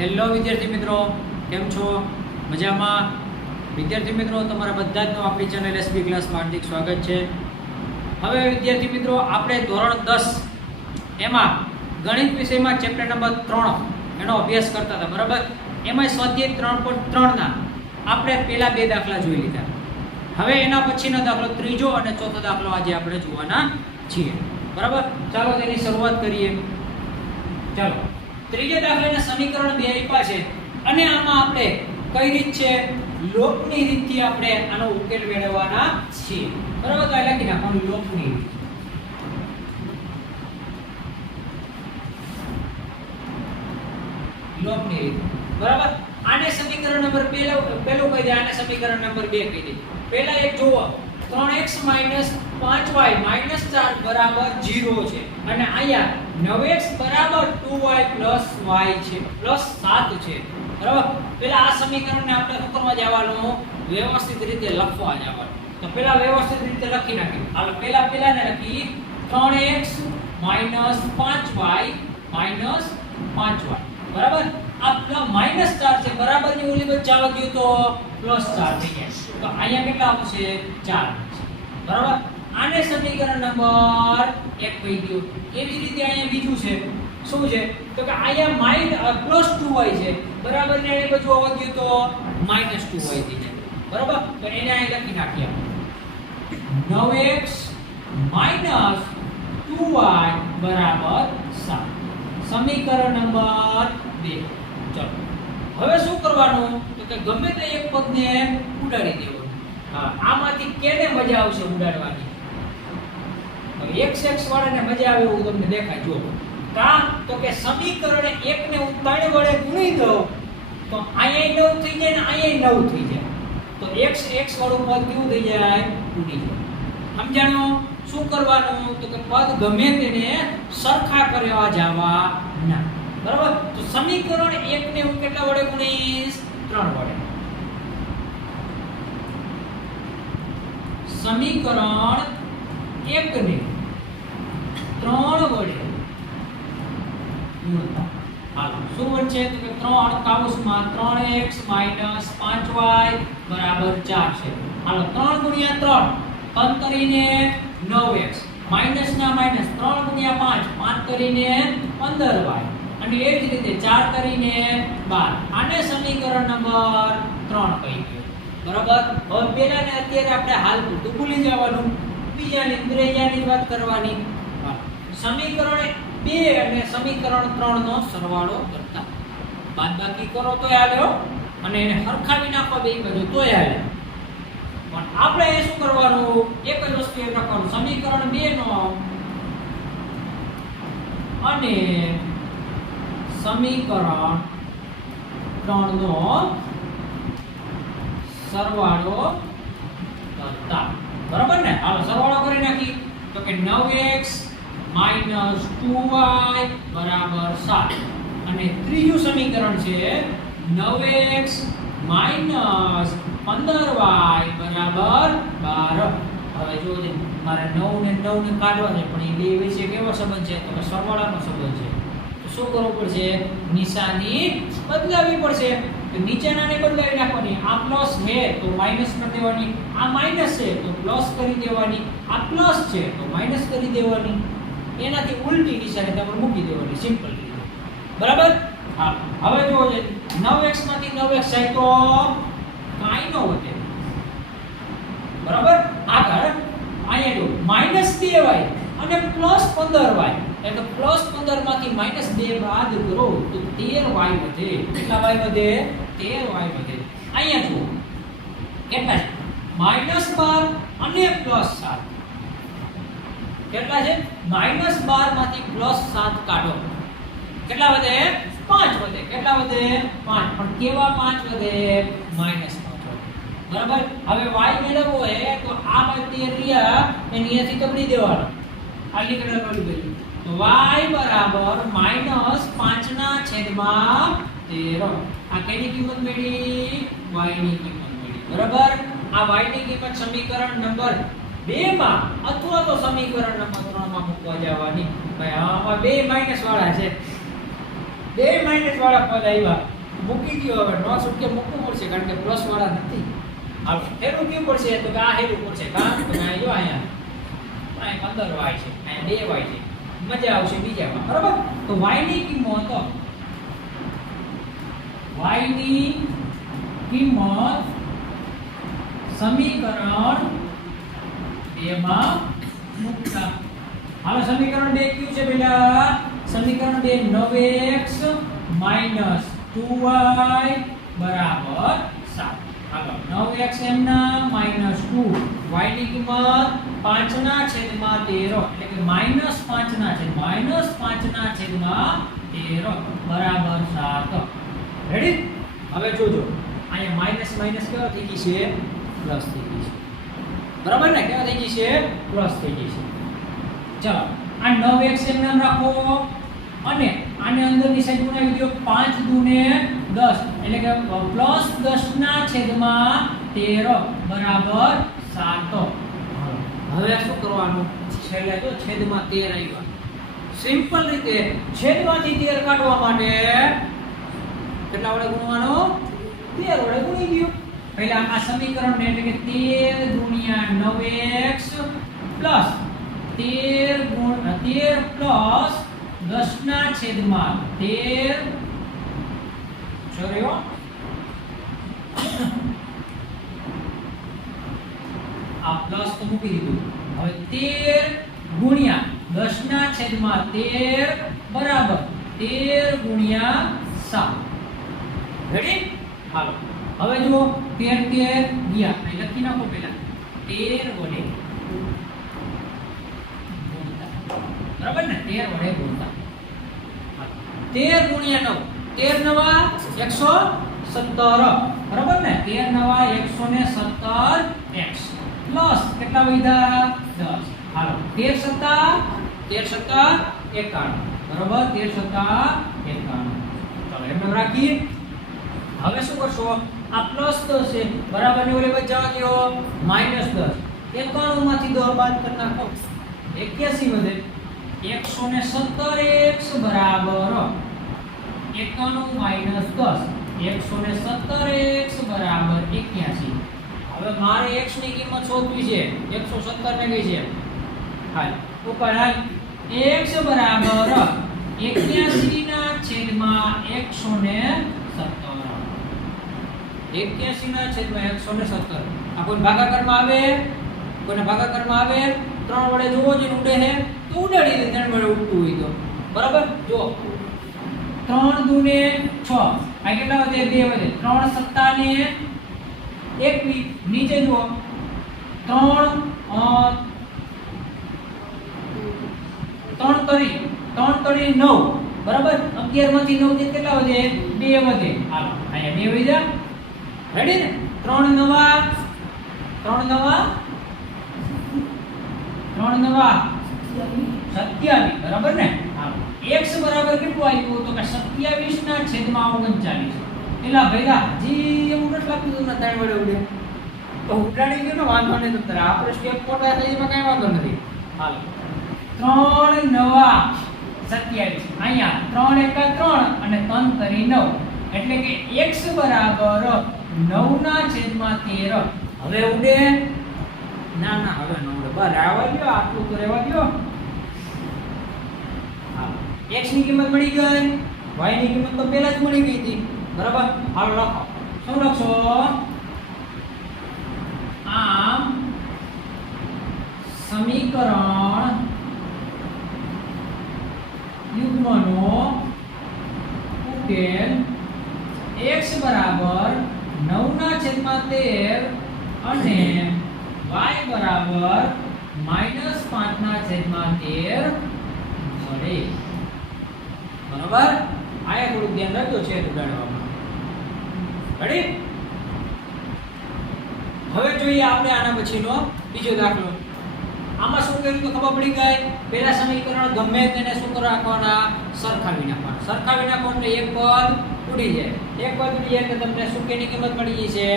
Hello વિદ્યાર્થી મિત્રો. કેમ છો? મજામાં? વિદ્યાર્થી મિત્રો, તમારા બધા જનું આપણી ચેનલ એસબી ક્લાસમાં હાર્દિક સ્વાગત છે. હવે વિદ્યાર્થી મિત્રો, આપણે ધોરણ દસ એમાં ગણિત વિષયમાં ચેપ્ટર નંબર ત્રણ એનો અભ્યાસ કરતા હતા, બરાબર? એમાં સ્વાધ્યાય ત્રણ પોઈન્ટ ત્રણના આપણે પહેલાં બે દાખલા જોઈ લીધા. હવે એના પછીનો દાખલો ત્રીજો અને ચોથો દાખલો આજે આપણે જોવાના છીએ. બરાબર? ચાલો તેની શરૂઆત કરીએ. ચાલો. ત્રીજા દાખલાના સમીકરણ બે આપ્યા છે. અને આમાં આપણે કઈ રીત છે? લોપની રીતથી આપણે આનો ઉકેલ મેળવવાના છીએ. બરાબર? તો લખી નાખવાનું લોપની રીત. લોપની રીત. બરાબર? આને સમીકરણ નંબર પહેલો પહેલું કહી દે, આને સમીકરણ નંબર બે કહી દે. પહેલા એક જુઓ. 3x 5y 4 બરાબર 0 છે. અને અહીંયા 9x બરાબર 2y y છે. પ્લસ 7 છે. બરાબર? પહેલા આ સમીકરણને આપણે શું કરવા જવાનું? વ્યવસ્થિત રીતે લખવા જવાનું. તો પહેલા વ્યવસ્થિત રીતે લખી નાખી હાલો પહેલા પહેલા ને લખી 3x 5y 5y બરાબર? આ માઇનસ ચાર છે. બરાબરની ઓલી બાજુ ચાલો ગયું તો પ્લસ ચાર થઈ જાય. તો અહીંયા કેટલા આવશે? ચાર બરાબર? આને સમીકરણ નંબર એક કહી દો એવી રીતે અહીંયા બીજું છે? શું છે? તો કે અહીંયા માઇન પ્લસ હોય છે. બરાબર ને એની બાજુ ગયું તો માઇનસ ટુ હોય થઈ જાય બરાબર? તો એને અહીં લખી નાખીએ નવ એક્સ માઇનસ ટુ વાય બરાબર સાત. સમીકરણ નંબર બે. ચલો. હવે શું કરવાનું? તો કે ગમે તે એક પદને ઉડાડી દેવાનું. હા, આમાંથી કેને મજા આવશે ઉડાડવાની? એક્સ એક્સ વાળાને મજા આવે એવું તમને દેખાય જો કા તો કે સમીકરણ એકને હું ત્રણ વડે ગુણી દઉં તો અહીંયા નવ થઈ જાય ને અહીંયા નવ થઈ જાય. તો એક્સ એક્સ વાળું પદ કેવું થઈ જાય? ઉડી જાય સમજાણો શું કરવાનું? તો કે પદ ગમે તેને સરખા કરવા જવા ના. બરાબર? તો સમીકરણ એક ને હું કેટલા વડે ગુણીશ? ત્રણ વડે. સમીકરણ એક નહીં ત્રણ વડે. ગુણતા શું તો કે ત્રણ કાઉસમાં ત્રણ એક્સ માઇનસ પાંચ વાય બરાબર ચાર છે. હાલો, ત્રણ ગુણ્યા ત્રણ પંદ કરીને નવ એક્સ. માઇનસ માઇનસ ત્રણ ગુણ્યા પાંચ પાંચ કરીને પંદર વાય. અને એ જ રીતે ચાર કરીને બાર. આને સમીકરણ નંબર ત્રણ કહી ગયો બરાબર? હવે પહેલા ને અત્યારે આપણે હાલ પૂરતું ભૂલી જવાનું. બીજાની ત્રીજાની વાત કરવાની. સમીકરણ બે અને સમીકરણ ત્રણ નો સરવાળો કરતા. બાદ બાકી કરો તો આવ્યો અને એને હરખાવી નાખો બે બાજુ તો આવ્યો. પણ આપણે એ શું કરવાનું? એક જ વસ્તુ એમ રાખવાનું. સમીકરણ બે નો અને સમીકરણ ત્રણ નો સરવાળો કરતા. બરાબર ને? હાલો, સરવાળો કરી નાખી. તો કે 9x 2y બરાબર 7 અને ત્રીજું સમીકરણ છે 9x 15y બરાબર 12 હવે જોજે મારે 9 ને 9 ને કાઢવા છે, પણ એ બે વિશે કેવો સંબંધ છે? તો કે સરવાળાનો સંબંધ છે. તો શું કરવું પડશે? નિશાની બદલાવી પડશે. તો નીચેનાને બદલાવી નાખવાની, આ પ્લસ છે, તો માઇનસ કરી દેવાની, આ માઇનસ છે, તો પ્લસ કરી દેવાની, આ પ્લસ છે, તો માઇનસ કરી દેવાની. એનાથી ઉલટી નિશાની તમારે મૂકી દેવાની સિમ્પલ બરાબર? હા. હવે જો 9x માંથી 9x થાય તો કાંઈ ન વધે. બરાબર? આગળ અહીંયા જો માઇનસ બે અને પ્લસ પંદર વાય. એટલે પ્લસ પંદરમાંથી માઇનસ બે બાદ કરો તો તેર વાય વધે કેટલા વાય વધે તેર વાય વધે અહીંયા જુઓ કેટલા છે માઇનસ બાર અને પ્લસ 7 કેટલા છે? માઇનસ 12 માંથી પ્લસ સાત કાઢો. કેટલા વધે? પાંચ વધે. કેટલા વધે? પાંચ. પણ કેવા પાંચ વધે? માઇનસ બરાબર? હવે y મેળવવો હોય તો આ બાજુ રહ્યા એની અહીંથી કપડી દેવાનો. આટલી કલર દઈએ તો y બરાબર માઇનસ પાંચના છેદમાં તેર. આ કેની કિંમત મળી y ની કિંમત મળી બરાબર? આ y ની કિંમત સમીકરણ નંબર 2 માં અથવા તો સમીકરણ નંબર 3 માં મૂકવા જવાની. ભાઈ આમાં બે માઇનસ વાળા છે. બે માઇનસ વાળા પદ આવ્યા મૂકી દો હવે. નો છૂટકે મૂકવું પડશે કારણ કે પ્લસ વાળા નથી. હવે એનું કેવું પડશે? તો કે આ હેરું પડશે. કારણ કે અહીંયા. અહીંયા પંદર વાય છે. અહીંયા બે વાય છે. મજા આવશે બીજામાં, બરાબર? તો y ની કિંમત y ની કિંમત સમીકરણ બેમાં મૂકતા. હાલો, સમીકરણ બે કયું છે બેટા સમીકરણ 2 9x 2y બરાબર 7 હાલો 9x એમના minus 2 y ની કિંમત 5 ના છેદમાં 13 એટલે કે માઇનસ પાંચના છેદ, માઇનસ પાંચના છેદમાં 13 બરાબર 7 રેડી હવે જોજો. અહીંયા માઇનસ માઇનસ કેવા થઈ ગઈ છે? પ્લસ થઈ ગઈ છે. બરાબર ને? કેવા થઈ ગઈ છે? પ્લસ થઈ ગઈ છે. ચલો, આ 9x એમ નામ રાખો. અને આને અંદરની સાઈડ ગુણાવી દો. 5 દુને 10 એટલે કે પ્લસ 10 ના છેદમાં 13 બરાબર 7 હવે શું કરવાનું? છેલ્લે જો છેદમાં તેર આવ્યા. સિમ્પલ રીતે છેદમાંથી તેર કાઢવા માટે કેટલા વડે ગુણવાનો? તેર વડે ગુણી દો પહેલા આ સમીકરણને એટલે કે તેર ગુણ્યા 9x પ્લસ તેર ગુણ તેર પ્લસ 10 ના છેદમાં 13 સોરી હો આ પ્લસ તો મૂકી દીધું. હવે 13 ગુણ્યા 10 ના છેદમાં 13 બરાબર 13 ગુણ્યા 7 રેડી હાલો. હવે જુઓ 13 13 ગયા અહીં લખી નાખો પહેલા. 13 વડે બરાબર ને? 13 વડે ગુણતા. હાલો. 13 ગુણ્યા 9 13 નવા 117 બરાબર ને? 13 નવા 117 x. પ્લસ કેટલા વધ્યા 10 હાલો. 13 સત્તા 13 સત્તા 91 બરાબર? 13 સત્તા 91 ચાલો એમ રાખીએ. હવે શું કરશો? આ પ્લસ 10 છે. બરાબરની ઓલે બચાવ ગયો દો માઇનસ 10 91 માંથી 10 બાદ કરી નાખો. 81 વધે. 117 x બરાબર. 91 માઇનસ 10 117 x બરાબર 81 હવે મારે x ની કિંમત શોધવી છે. 117 ને કઈ છે. હાલ. ઉપર હાલ. X બરાબર 81 ના છેદમાં 117 81 ના છેદમાં 117 આ કોઈ ભાગાકારમાં આવે? કોઈને ભાગાકારમાં આવે? ત્રણ વડે જોવો જ ઉડે છે. તો ઉડાડી દે. ત્રણ વડે ઉડતું હોય તો. બરાબર? જો ત્રણ દુને છ. આ કેટલા વધે? બે વધે. ત્રણ સત્તા ને એકવીસ નીચે જુઓ. ત્રણ ત્રણ તરી ત્રણ તરી નવ. બરાબર? અગિયારમાંથી નવ જે કેટલા વધે? બે વધે. હાલો, અહીંયા બે વધ્યા રેડી ને? ત્રણ નવા ત્રણ નવા ત્રણ નવા. સત્યાવીસ. બરાબર ને? હાલો. એક્સ બરાબર કેટલું આવ્યું? તો કે 27 ના છેદમાં 39 એલા ભઈલા જી એવું નથી લાગતું તમને ત્રણ વડે ઉડે. તો ઉડાડી ગયો ને, વાંધો નહીં તમને આપણે સ્ટેપ મોટા થઈ એમાં કાંઈ વાંધો નથી. હાલ. ત્રણ નવા સત્યાવીસ. અહીંયા ત્રણ એકા ત્રણ અને ત્રણ તરી નવ. એટલે કે એક્સ બરાબર નવ ના છેદમાં તેર. હવે ઉડે. ના ના, હવે ન ઉડે. બરાબર ગયો આટલું તો રહેવા ગયો એક્સની કિંમત મળી ગઈ. વાયની કિંમત તો પહેલા જ મળી ગઈ હતી. બરાબર? હાલો લખો શું લખશો? આમ સમીકરણ યુગ્મનો ઉકેલ x બરાબર 9 ના છેદમાં 13 અને y બરાબર -5 ના છેદમાં 13 મળે. બરાબર? આ થોડું ધ્યાન રાખજો છે ઉડાડવામાં. રેડી હવે જોઈએ આપણે આના પછીનો બીજો દાખલો. આમાં શું કર્યું તો ખબર પડી ગઈ? પહેલા સમીકરણ ગમે તેને શું કરવા નાખવાના સરખાવી નાખવાના સરખાવી નાખો એટલે એક પદ ઉડી જાય. એક પદ ઉડી જાય એટલે તમને શું કેની કિંમત મળી જશે?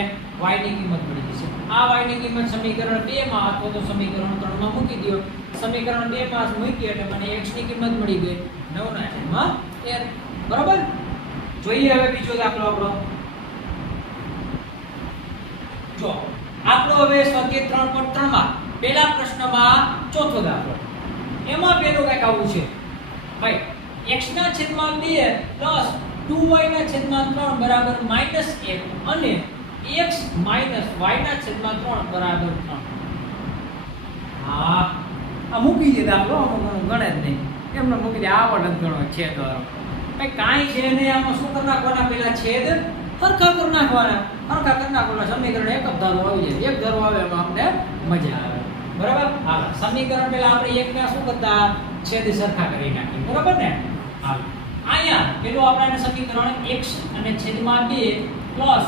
Y ની કિંમત મળી જશે. આ y ની કિંમત સમીકરણ 2 માં અથવા તો સમીકરણ 3 માં મૂકી દો સમીકરણ 2 માં મૂકી એટલે મને x ની કિંમત મળી ગઈ. 9 ના છેદમાં 13 બરાબર? જોઈએ હવે બીજો દાખલો આપણો. જો આપણો હવે સ્વાધ્યાય ત્રણ પોઈન્ટ ત્રણમાં, પહેલા પ્રશ્નમાં ચોથો દાખલો. એમાં પેલું કંઈક આવું છે. ભાઈ, x ના છેદમાં 2 પ્લસ 2y ના છેદમાં 3 બરાબર માઇનસ 1 અને x માઇનસ y ના છેદમાં 3 બરાબર 3 હા, આ મૂકી દે દાખલો અમુક ગણે જ નહીં. એમને મૂકી દે આવડત ગણો છેદ વાળો ભાઈ, કાંઈ છે નહીં, આમાં શું કરી કોના પેલા છેદ હરખા કરી નાખવાના. હરખા કરી નાખવાના સમીકરણ એક જ ધારો આવી જાય. એક ધારો આવે એમાં આપણે મજા આવે. બરાબર? હા સમીકરણ પેલા આપણે એક ને શું કરતા? છેદ સરખા કરી નાખીએ. બરાબર ને? હાલ. અહીંયા પેલું આપણે સમીકરણ x અને છેદમાં 2 પ્લસ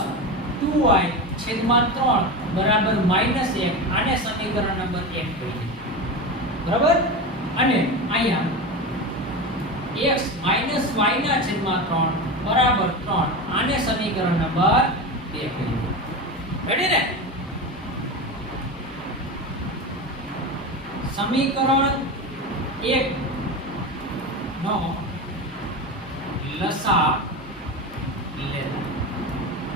2y છેદમાં 3 બરાબર માઇનસ 1 આને સમીકરણ નંબર 1 કહીએ બરાબર? અને અહીંયા x માઇનસ y ના છેદમાં 3 બરાબર ત્રણ. આને સમીકરણ નંબર બે રેડી ને? સમીકરણ એક નો લસા લેતા.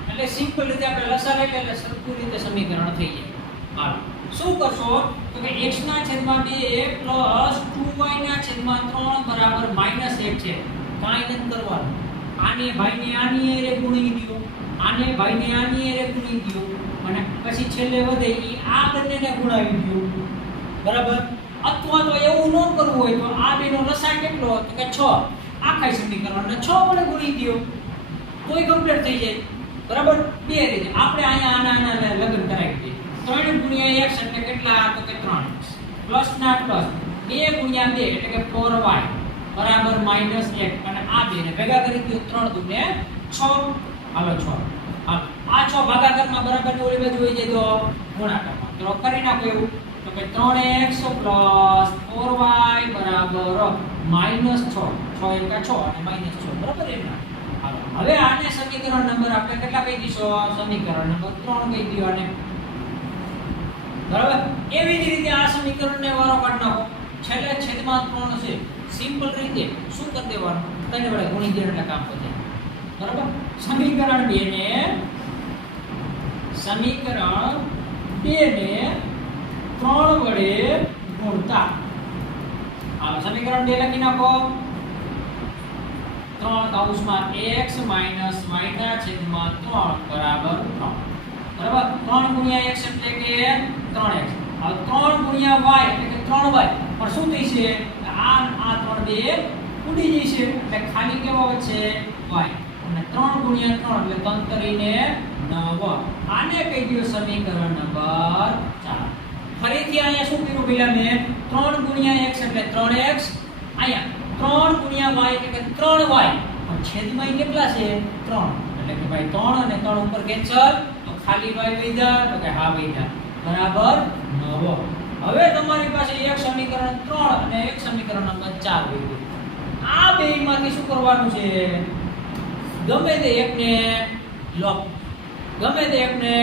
એટલે સિમ્પલ રીતે આપણે લસા લઈ એટલે સરખું રીતે સમીકરણ થઈ જાય. હાલો. શું કરશો? તો કે x ના છેદમાં 2 પ્લસ 2y ના છેદમાં 3 બરાબર માઇનસ 1 છે. કાંઈ નથી કરવાનું. આને ભાઈને આની એરે ગુણી દો આને ભાઈને આની એરે ગુણી દો અને પછી છેલ્લે વધે એ આ બંનેને ગુણાવી દો બરાબર? અથવા તો એવું ન કરવું હોય તો આ બેનો લસા કેટલો તો કે 6 આખા સમીકરણને 6 વડે ગુણી દો તોય કમ્પ્લીટ થઈ જાય. બરાબર? બે રીતે. આપણે અહીંયા આના આના લગ્ન કરાવી દઈએ. ત્રણ ગુણ્યા x એટલે કેટલા? તો કે ત્રણ. પ્લસ ના પ્લસ. બે ગુણ્યા બે, એટલે કે ફોર વાય. બરાબર માઇનસ એક. અને આ બે ને ભેગા કરી દો ત્રણ દુને છ. હાલો છ. હાલો. આ છ ભાગાકારમાં બરાબરની ઓલી બાજુ હોય જાય તો ગુણાકારમાં. તો કરી નાખો એવું. તો કે ત્રણ એક્સ પ્લસ ફોર વાય બરાબર માઇનસ છ. છ એકા છ અને માઇનસ છ. બરાબર એમના હવે આને સમીકરણ નંબર આપણે કેટલા કહી દઈશું સમીકરણ નંબર 3 કહી દઈએ આને. બરાબર? એવી જ રીતે આ સમીકરણને વારો કાઢ નાખો. છેલ્લે છેદમાં 3 છે. સિમ્પલ રીતે શું કરી દેવાનું? તને વડે ગુણી દે એટલે કામ પતે બરાબર? સમીકરણ 2 ને સમીકરણ 2 ને 3 વડે ગુણતા. આ સમીકરણ 2 લખી નાખો. ત્રણ કૌંસમાં x y ના છેદમાં ત્રણ બરાબર ત્રણ. બરાબર? ત્રણ ગુણ્યા x એટલે કે ત્રણ x હવે ત્રણ ગુણ્યા y એટલે કે ત્રણ વાય. પણ શું થઈ છે આ આ ત્રણ બે ઉડી જશે એટલે ખાલી કેવો છે? Y. અને ત્રણ ગુણ્યા ત્રણ, એટલે તંતરીને કરીને નવ. આને કહી દો સમીકરણ નંબર 4 ફરીથી અહીંયા શું કર્યું ભઈલા મેં? ત્રણ ગુણ્યા x એટલે ત્રણ x અહીંયા ત્રણ ગુણ્યા y એટલે કે ત્રણ y પણ છેદમાં કેટલા છે? ત્રણ. એટલે કે ભાઈ ત્રણ અને ત્રણ ઉપર કેન્સલ. તો ખાલી y વધ્યા તો કે હા જા બરાબર? નવ. હવે તમારી પાસે એક સમીકરણ ત્રણ અને એક સમીકરણ નંબર ચાર ગયું આ બેયમાંથી શું કરવાનું છે? ગમે તે એકને લોક, ગમે તે એકને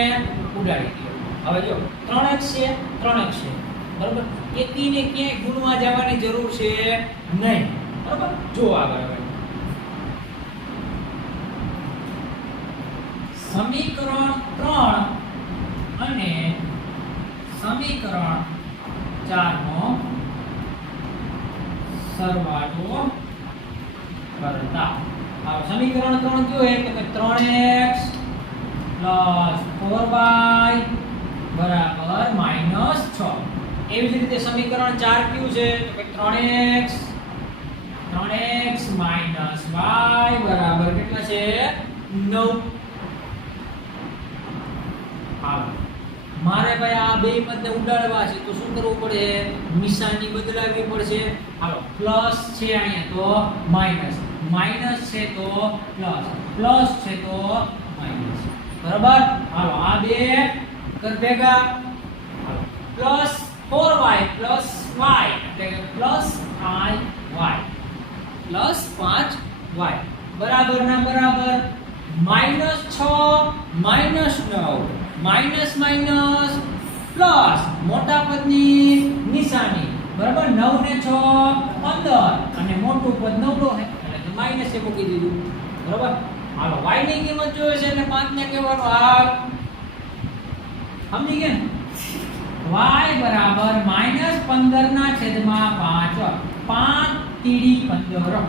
ઉડાડી દો. હવે જો 3x છે 3x છે. બરાબર? એકીને ક્યાંય ગુણવા જવાની જરૂર છે નહીં. બરાબર? જો આગળ હવે. સમીકરણ 3 અને સમીકરણ 4 નો સરવાળો કરતા. હવે સમીકરણ 3 કયું છે? તો કે 3x 4y બરાબર માઇનસ 6 એવી જ રીતે સમીકરણ 4 કયું છે? તો કે 3x 3x માઇનસ y બરાબર કેટલા છે? 9 હાલો. મારે ભાઈ આ બે પદને ઉડાડવા છે, તો શું કરવું પડે? નિશાની બદલાવવી પડશે. હાલો, પ્લસ છે અહીંયા તો માઇનસ. માઇનસ છે તો પ્લસ. પ્લસ છે તો માઇનસ. બરાબર? હાલો, આ બે કર ભેગા. Plus four Y plus Y એટલે પ્લસ આઈ વાય પ્લસ પાંચ વાય બરાબર ના બરાબર? માઇનસ છ, માઇનસ નવ. માઇનસ માઇનસ પ્લસ મોટા પદની નિશાની. બરાબર? નવ ને છ, પંદર. અને મોટું પદ નવડો છે એટલે કે માઇનસ એ મૂકી દીધું. બરાબર? હાલો, y ની કિંમત જોઈએ છે એટલે 5 ને કહેવાનું હાલ. સમજી ગયા y બરાબર માઇનસ પંદર ના છેદમાં પાંચ. પાંચ તીડી પંદર.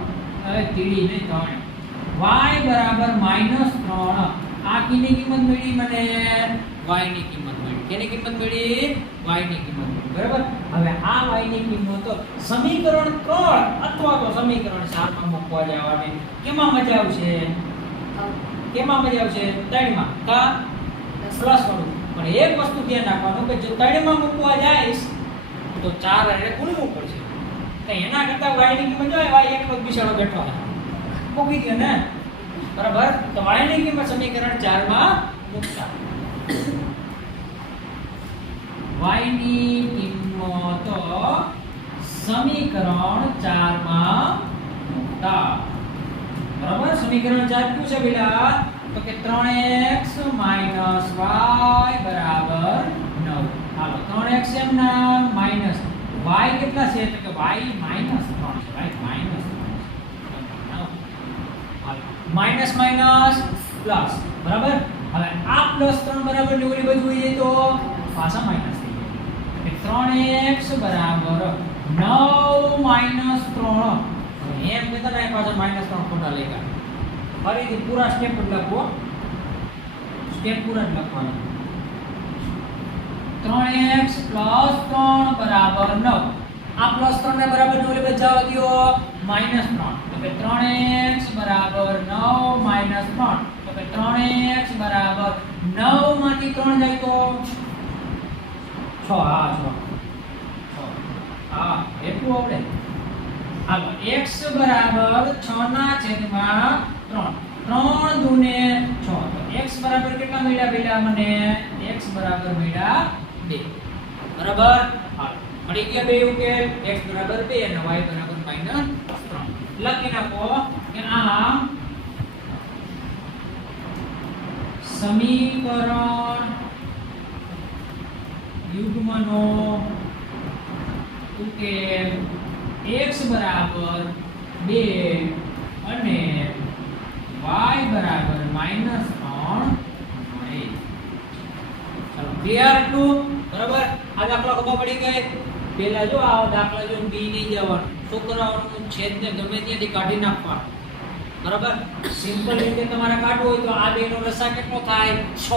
હવે તીડી ને ત્રણ. y બરાબર માઇનસ ત્રણ. આ કીની કિંમત મળી મને? y ની કિંમત મળી. કેની કિંમત મળી? y ની કિંમત મળી. બરાબર? હવે આ y ની કિંમત સમીકરણ 3 અથવા તો સમીકરણ 7 માં મૂકવા જવાની. કેમાં મજા આવશે? કેમાં મજા આવશે? ત્રણમાં કા? પ્લસ વાળું. પણ એક વસ્તુ ધ્યાન રાખવાનું કે જો તળમાં મૂકવા જાઈશ તો ચાર એટલે ગુણવું પડશે. તો એના કરતા y ની કિંમત જો y એક વખત બિચારો બેઠો. મૂકી દે ને. બરાબર? તો વાયની કિંમત સમીકરણ 4 માં મૂકતા. y ની કિંમત સમીકરણ 4 માં મૂકતા. બરાબર? સમીકરણ 4 શું છે બેટા તો કે 3x y બરાબર 9 હાલો 3x એમ ના માઇનસ y કેટલા છે? તો કે y માઇનસ 3 છે right minus minus minus plus બરાબર હવે આ પ્લસ 3 બરાબર ને ઓલી બાજુ વહી જાય તો પાછા માઇનસ થઈ જાય એટલે 3x બરાબર 9 માઇનસ 3 હવે એમ કહેતા નહીં પાછા માઇનસ 3 ખોટા લઈ ગયા ફરીથી પૂરા સ્ટેપ જ લખવો સ્ટેપ પૂરા જ લખવાના 3x 3 બરાબર 9 આ પ્લસ 3 ને બરાબર ને ઓલી બાજુ જવા દો માઇનસ 3 તો કે 3x 9 3 તો કે 3x 9 માંથી 3 જાય તો? 6 હા 6 હા એટલું આપણે હાલો x 6 ના છેદમાં 3 3 દુને 6 તો બરાબર કેટલા મળ્યા પેલા મને? x બરાબર મળ્યા 2 બરાબર? હાલો. મળી ગયા બે ઉકેલ. x બરાબર 2 અને y બરાબર -3 લખી નાખો કે આ સમીકરણ યુગ્મનો ઉકેલ x બરાબર 2 અને y બરાબર -3 મળે ચાલો ક્લિયર એટલું બરાબર? આ દાખલો ખબર પડી ગઈ પહેલા જો આ દાખલા જો બી નહીં જવાનું. છોકરાઓનું છેદને ગમે ત્યાંથી કાઢી નાખવા બરાબર? સિમ્પલ રીતે તમારે કાઢવું હોય તો આ બેનો રસા કેટલો થાય? છ.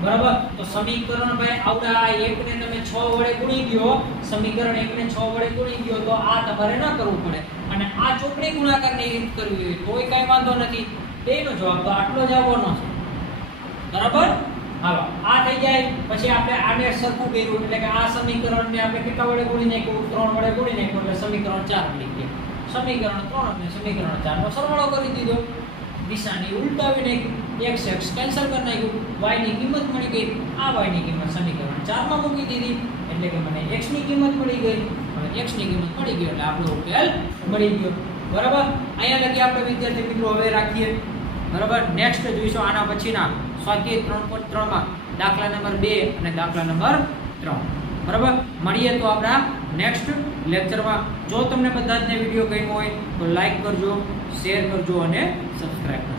બરાબર? તો સમીકરણ ભાઈ આવડા એક ને તમે છ વડે ગુણી ગયો, સમીકરણ એક ને છ વડે ગુણી ગયો, તો આ તમારે ન કરવું પડે. અને આ ચોપડી ગુણાકારની રીત કરવી હોય. તોય કાંઈ વાંધો નથી. બેનો જવાબ તો આટલો જ આવવાનો છે. બરાબર? હાલો, આ થઈ જાય, પછી આપણે આને સરખું કર્યું, એટલે કે આ સમીકરણને આપણે કેટલા વડે ગુણી નાખ્યું? ત્રણ વડે ગુણી નાખ્યું, એટલે સમીકરણ ચાર મળી ગયા સમીકરણ ત્રણ અને સમીકરણ ચાર નો સરવાળો કરી દીધો. દિશાની ઉલટાવી નાખી x x કેન્સલ કરી નાખ્યું, y ની કિંમત મળી ગઈ. આ y ની કિંમત સમીકરણ ચારમાં મૂકી દીધી, એટલે કે મને x ની કિંમત મળી ગઈ. હવે x ની કિંમત મળી ગઈ, એટલે આપણો ઉકેલ મળી ગયો. બરાબર? અહીંયા લગી આપણે વિદ્યાર્થી મિત્રો, હવે રાખીએ. બરાબર? નેક્સ્ટ જોઈશું આના પછીના. સ્વાધ્યાય ત્રણ પોઈન્ટ ત્રણમાં દાખલા નંબર બે અને દાખલા નંબર ત્રણ. બરાબર? મળીએ તો આપણા નેક્સ્ટ લેક્ચરમાં જો તમને બધા જ વીડિયો ગમ્યો હોય તો લાઈક કરજો શેર કરજો અને સબસ્ક્રાઈબ કરજો.